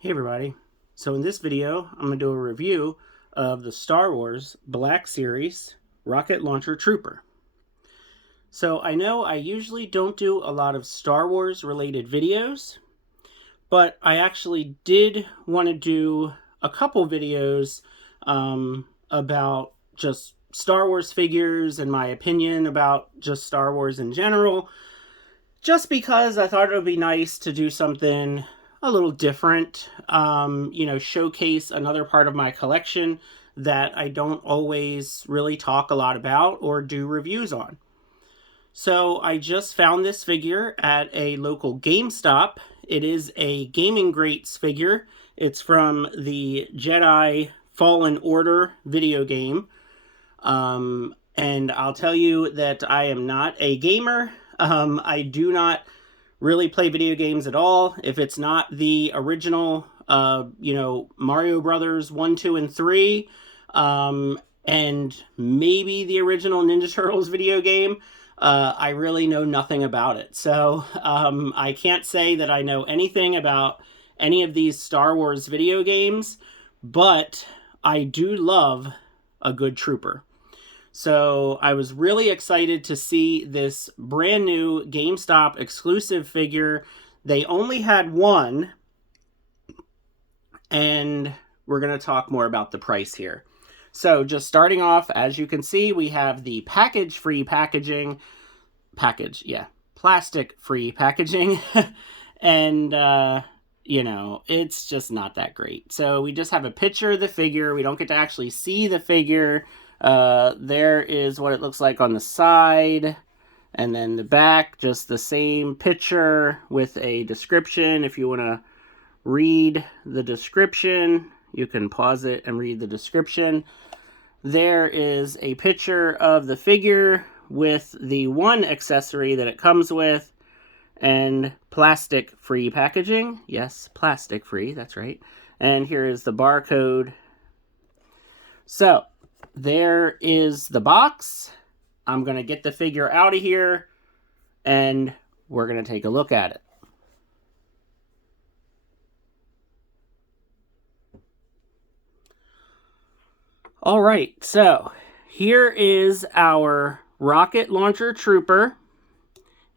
Hey everybody. So in this video, I'm going to do a review of the Star Wars Black Series Rocket Launcher Trooper. So I know I usually don't do a lot of Star Wars related videos, but I actually did want to do a couple videos about just Star Wars figures and my opinion about just Star Wars in general, just because I thought it would be nice to do something a little different, showcase another part of my collection that I don't always really talk a lot about or do reviews on. So I just found this figure at a local GameStop. It is a Gaming Greats figure. It's from the Jedi Fallen Order video game. And I'll tell you that I am not a gamer. I do not really play video games at all. If it's not the original, Mario Brothers 1, 2, and 3, and maybe the original Ninja Turtles video game, I really know nothing about it. So I can't say that I know anything about any of these Star Wars video games, but I do love a good trooper. So I was really excited to see this brand new GameStop exclusive figure. They only had one, and we're going to talk more about the price here. So just starting off, as you can see, we have the plastic-free packaging, and it's just not that great. So we just have a picture of the figure. We don't get to actually see the figure. There is what it looks like on the side, and then the back, just the same picture with a description. If you want to read the description, you can pause it and read the description. There is a picture of the figure with the one accessory that it comes with, and plastic-free packaging. Yes, plastic-free, that's right. And here is the barcode. So there is the box. I'm going to get the figure out of here, and we're going to take a look at it. All right, so here is our Rocket Launcher Trooper,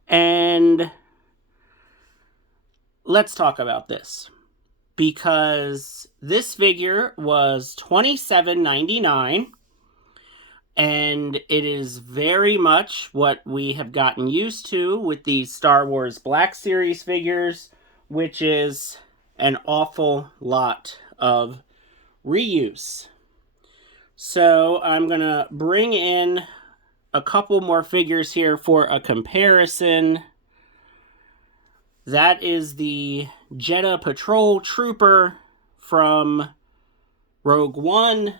and let's talk about this, because this figure was $27.99. And it is very much what we have gotten used to with these Star Wars Black Series figures, which is an awful lot of reuse. So I'm going to bring in a couple more figures here for a comparison. That is the Jedha Patrol Trooper from Rogue One.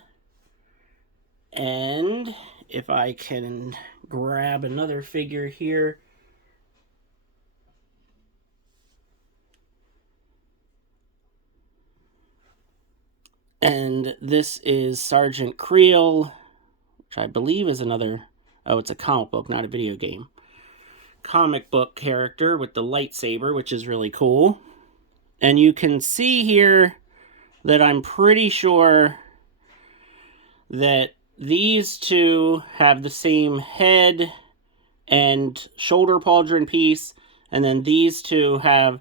And if I can grab another figure here. And this is Sergeant Creel, which I believe is another... Oh, it's a comic book, not a video game. Comic book character with the lightsaber, which is really cool. And you can see here that I'm pretty sure that these two have the same head and shoulder pauldron piece, and then these two have,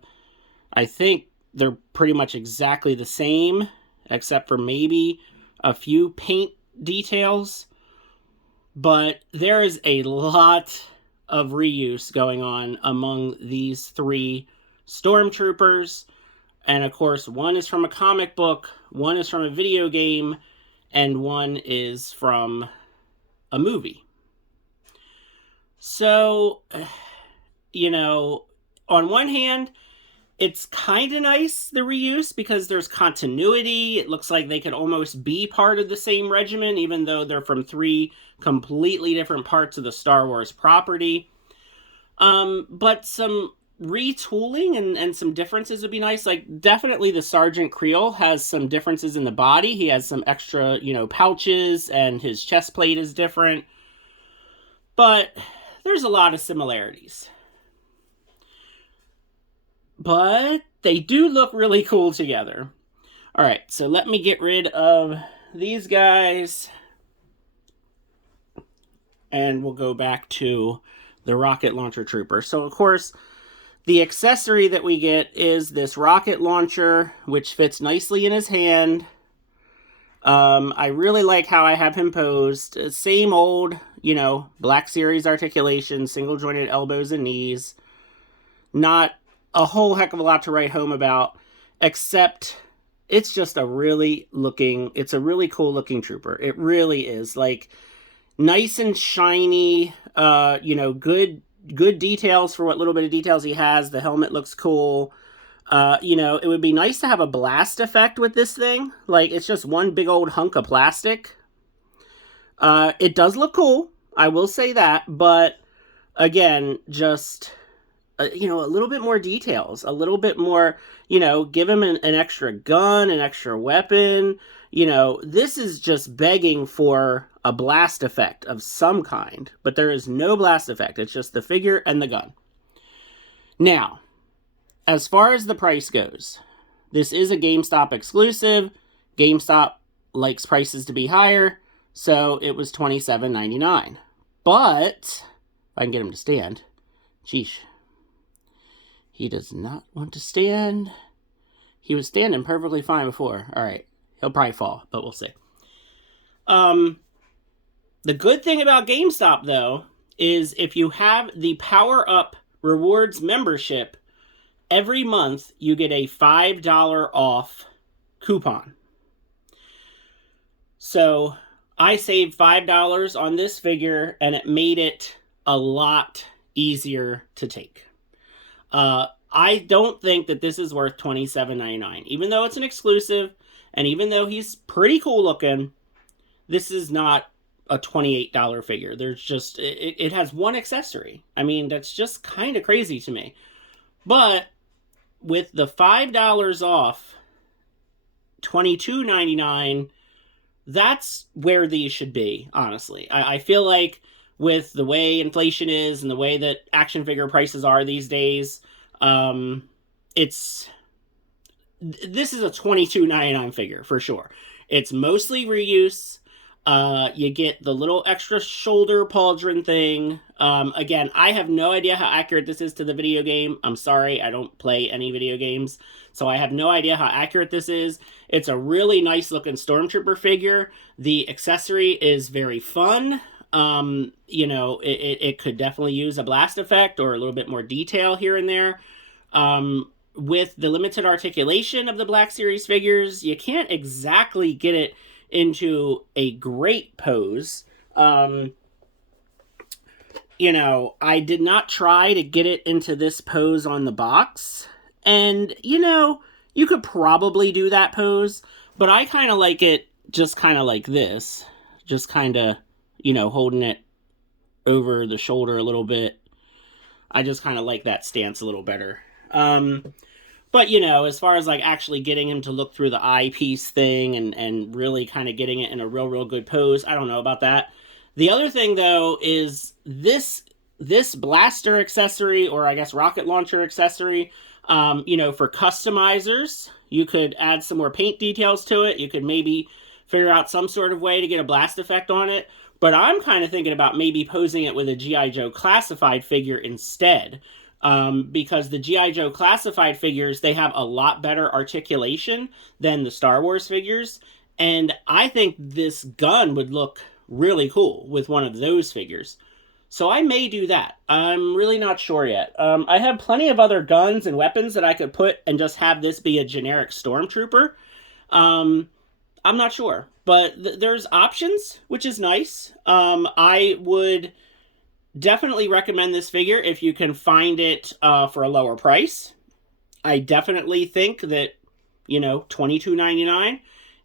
I think they're pretty much exactly the same, except for maybe a few paint details. But there is a lot of reuse going on among these three stormtroopers. And of course, one is from a comic book, one is from a video game, and one is from a movie. So, on one hand, it's kind of nice, the reuse, because there's continuity. It looks like they could almost be part of the same regiment, even though they're from three completely different parts of the Star Wars property. But some retooling and some differences would be nice. Like, definitely the Sergeant Creel has some differences in the body. He has some extra, pouches, and his chest plate is different. But there's a lot of similarities. But they do look really cool together. All right, so let me get rid of these guys. And we'll go back to the rocket launcher trooper. So, of course, the accessory that we get is this rocket launcher, which fits nicely in his hand. I really like how I have him posed. Same old, Black Series articulation, single jointed elbows and knees. Not a whole heck of a lot to write home about, except it's just a really cool looking trooper. It really is. Like, nice and shiny, good details for what little bit of details he has. The helmet looks cool. It would be nice to have a blast effect with this thing. Like, it's just one big old hunk of plastic. It does look cool, I will say that, but again, just, a little bit more details, a little bit more, give him an extra gun, an extra weapon. This is just begging for a blast effect of some kind, but there is no blast effect. It's just the figure and the gun. Now, as far as the price goes, this is a GameStop exclusive. GameStop likes prices to be higher, so it was $27.99. But, if I can get him to stand, sheesh. He does not want to stand. He was standing perfectly fine before. All right. He'll probably fall, but we'll see. The good thing about GameStop, though, is if you have the Power Up Rewards membership, every month you get a $5 off coupon. So I saved $5 on this figure, and it made it a lot easier to take. I don't think that this is worth $27.99. Even though it's an exclusive, and even though he's pretty cool looking, this is not a $28 figure. There's just, it has one accessory. I mean, that's just kind of crazy to me. But with the $5 off, $22.99, that's where these should be, honestly. I feel like with the way inflation is and the way that action figure prices are these days, this is a $22.99 figure for sure. It's mostly reuse. You get the little extra shoulder pauldron thing. Again, I have no idea how accurate this is to the video game. I'm sorry, I don't play any video games, so I have no idea how accurate this is. It's a really nice looking Stormtrooper figure. The accessory is very fun. It could definitely use a blast effect or a little bit more detail here and there. With the limited articulation of the Black Series figures, you can't exactly get it into a great pose. I did not try to get it into this pose on the box. And, you could probably do that pose, but I kind of like it just kind of like this. Just kind of, holding it over the shoulder a little bit. I just kind of like that stance a little better. But, as far as like actually getting him to look through the eyepiece thing and really kind of getting it in a real good pose, I don't know about that. The other thing, though, is this blaster accessory, or I guess rocket launcher accessory, for customizers, you could add some more paint details to it. You could maybe figure out some sort of way to get a blast effect on it. But I'm kind of thinking about maybe posing it with a G.I. Joe classified figure instead. Because the G.I. Joe classified figures, they have a lot better articulation than the Star Wars figures. And I think this gun would look really cool with one of those figures. So I may do that. I'm really not sure yet. I have plenty of other guns and weapons that I could put and just have this be a generic Stormtrooper. I'm not sure. But there's options, which is nice. I would definitely recommend this figure if you can find it for a lower price. I definitely think that, $22.99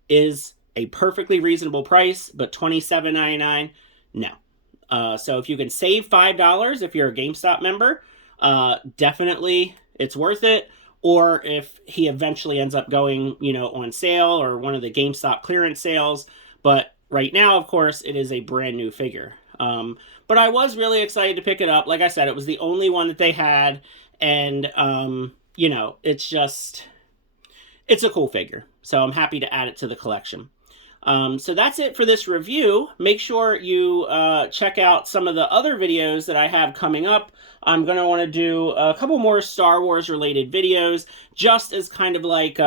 is a perfectly reasonable price, but $27.99, no. So if you can save $5 if you're a GameStop member, definitely it's worth it. Or if he eventually ends up going, on sale or one of the GameStop clearance sales. But right now, of course, it is a brand new figure. But I was really excited to pick it up. Like I said, it was the only one that they had. And, you know, it's a cool figure. So I'm happy to add it to the collection. So that's it for this review. Make sure you check out some of the other videos that I have coming up. I'm going to want to do a couple more Star Wars related videos, just as kind of like,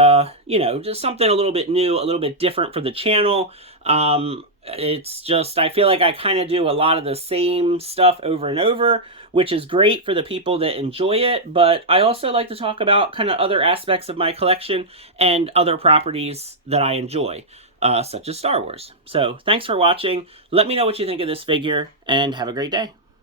you know, just something a little bit new, a little bit different for the channel. It's just, I feel like I kind of do a lot of the same stuff over and over, which is great for the people that enjoy it, but I also like to talk about kind of other aspects of my collection and other properties that I enjoy, such as Star Wars. So thanks for watching. Let me know what you think of this figure, and have a great day.